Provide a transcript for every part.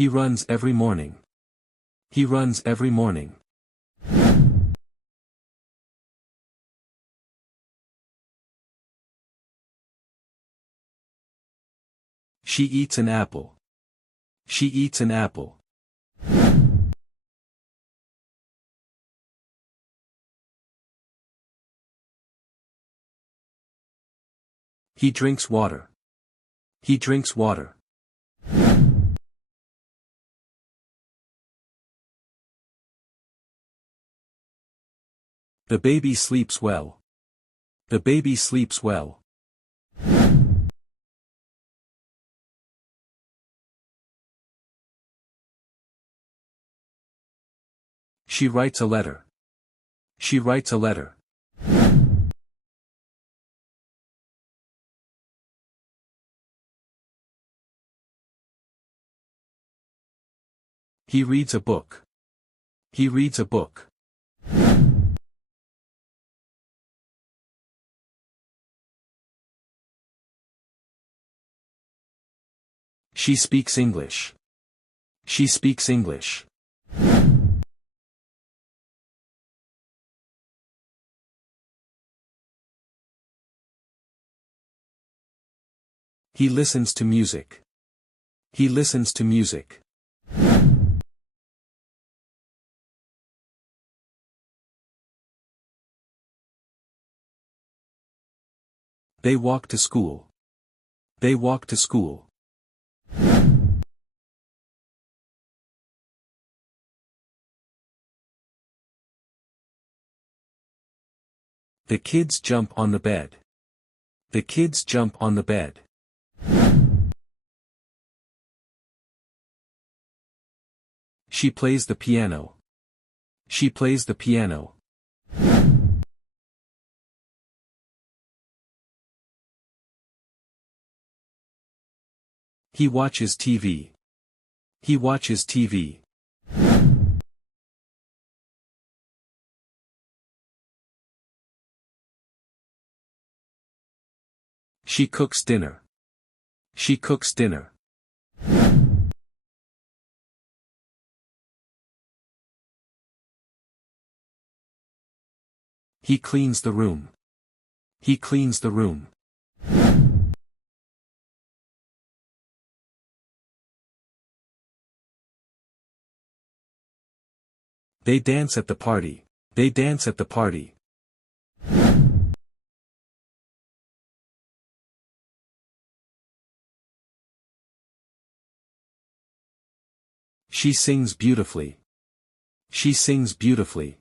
He runs every morning. He runs every morning. She eats an apple. She eats an apple. He drinks water. He drinks water. The baby sleeps well. The baby sleeps well. She writes a letter. She writes a letter. He reads a book. He reads a book. She speaks English. She speaks English. He listens to music. He listens to music. They walk to school. They walk to school. The kids jump on the bed. The kids jump on the bed. She plays the piano. She plays the piano. He watches TV. He watches TV. She cooks dinner. She cooks dinner. He cleans the room. He cleans the room. They dance at the party. They dance at the party. She sings beautifully. She sings beautifully.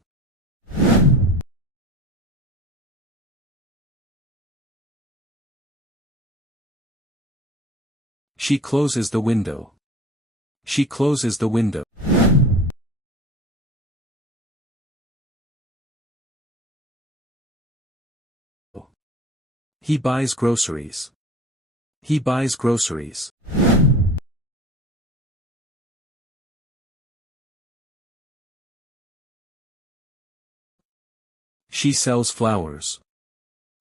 She closes the window. She closes the window. He buys groceries. He buys groceries. She sells flowers.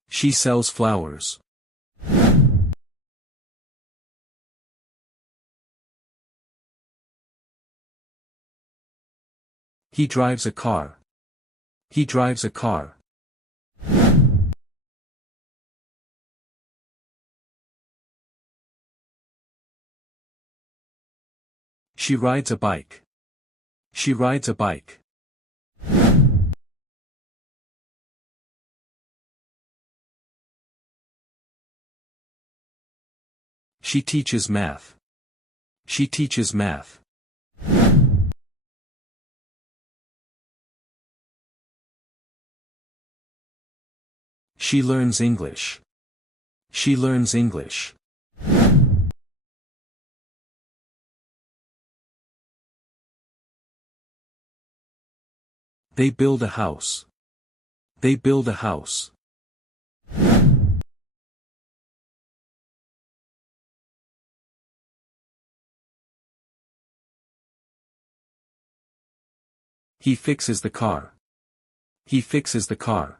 She sells flowers. He drives a car. He drives a car. She rides a bike. She rides a bike. She teaches math. She teaches math. She learns English. She learns English. They build a house. They build a house. He fixes the car. He fixes the car.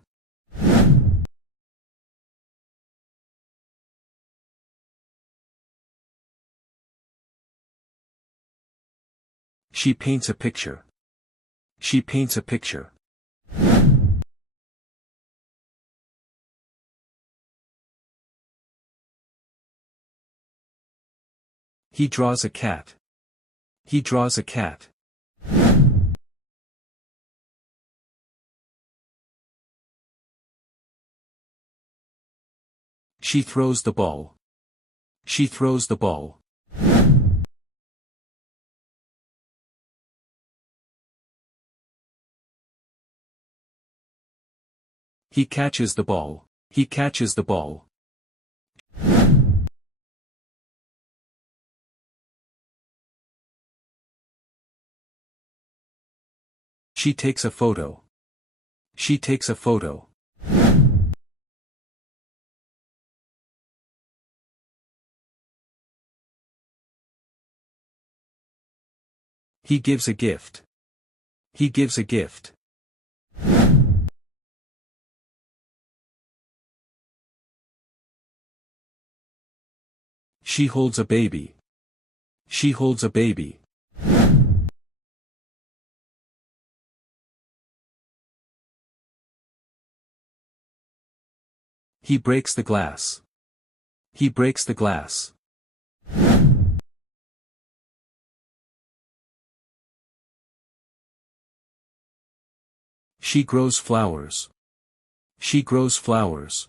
She paints a picture. She paints a picture. He draws a cat. He draws a cat. She throws the ball. She throws the ball. He catches the ball. He catches the ball. She takes a photo. She takes a photo. He gives a gift. He gives a gift. She holds a baby. She holds a baby. He breaks the glass. He breaks the glass. She grows flowers. She grows flowers.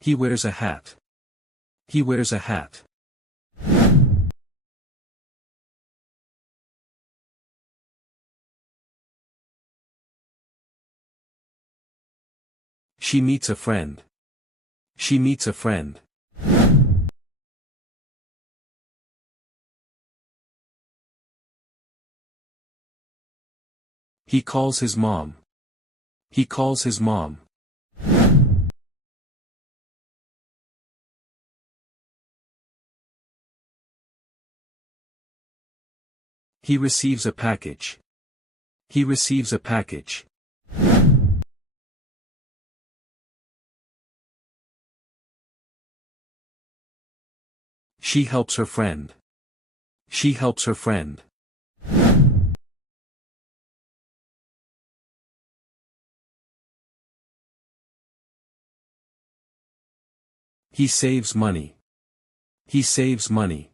He wears a hat. He wears a hat. She meets a friend. She meets a friend. He calls his mom. He calls his mom. He receives a package. He receives a package. She helps her friend. She helps her friend. He saves money. He saves money.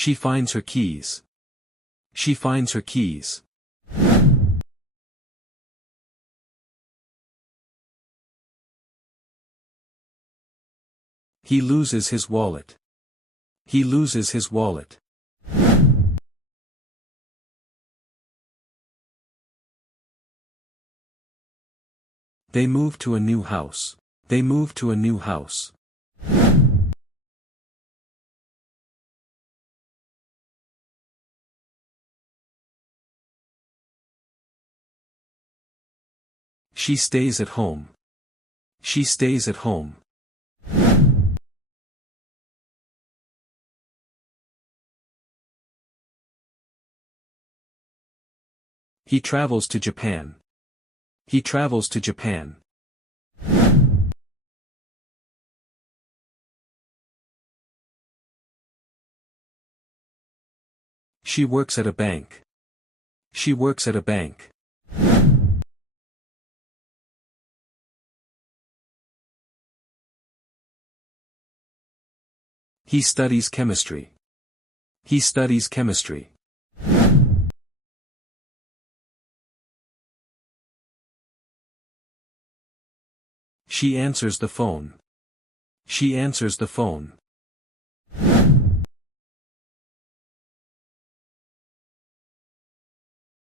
She finds her keys. She finds her keys. He loses his wallet. He loses his wallet. They move to a new house. They move to a new house. She stays at home. She stays at home. He travels to Japan. He travels to Japan. She works at a bank. She works at a bank. He studies chemistry. He studies chemistry. She answers the phone. She answers the phone.